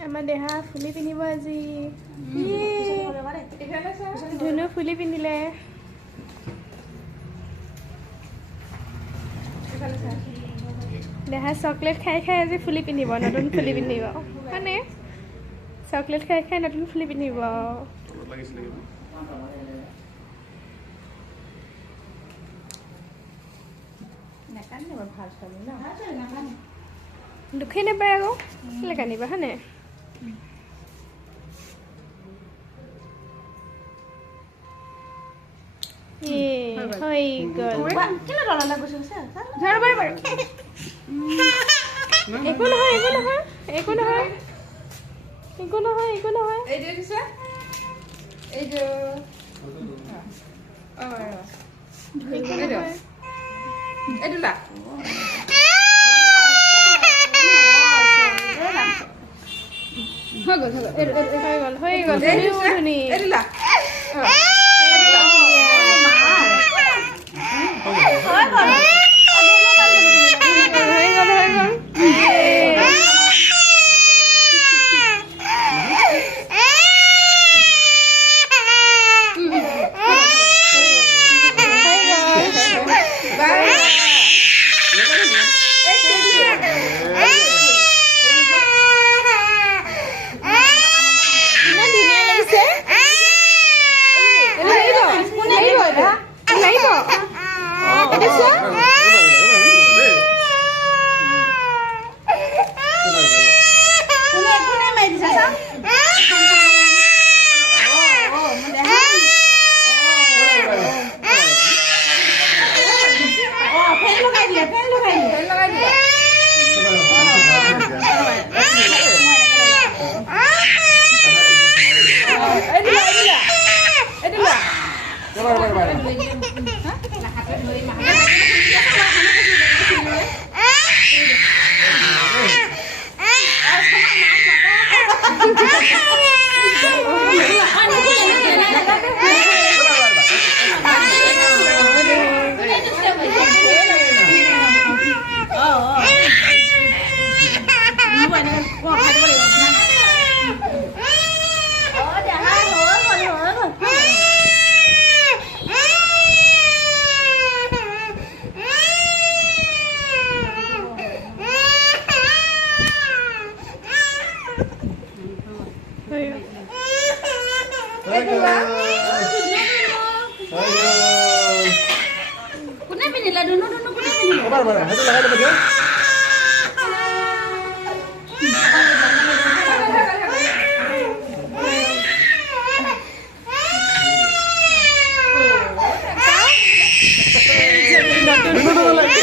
আমাৰ দেহা ফুলি পিন্ধিব আজি ধুনু ফুলি পিন্ধিলে দেহা চকলেট খাই খাই আজি ফুলি পিন্ধিব নতুন ফুলি পিন্ধিব হয়নে চকলেট খাই খাই নতুন ফুলি পিন্ধিব দুখেই নাপায় আকৌ কেলে কান্দিবা হয়নে হৈ গ'ল একো নহয় একো নহয় একো নহয় একো নহয় হৈ গ'ল কোনে পিন্ধিলে দুনু দুনু কোনে পিন্ধিলে এবাৰ বাৰ হেতু লগাই দিব দিও দুনু দুনু লাগে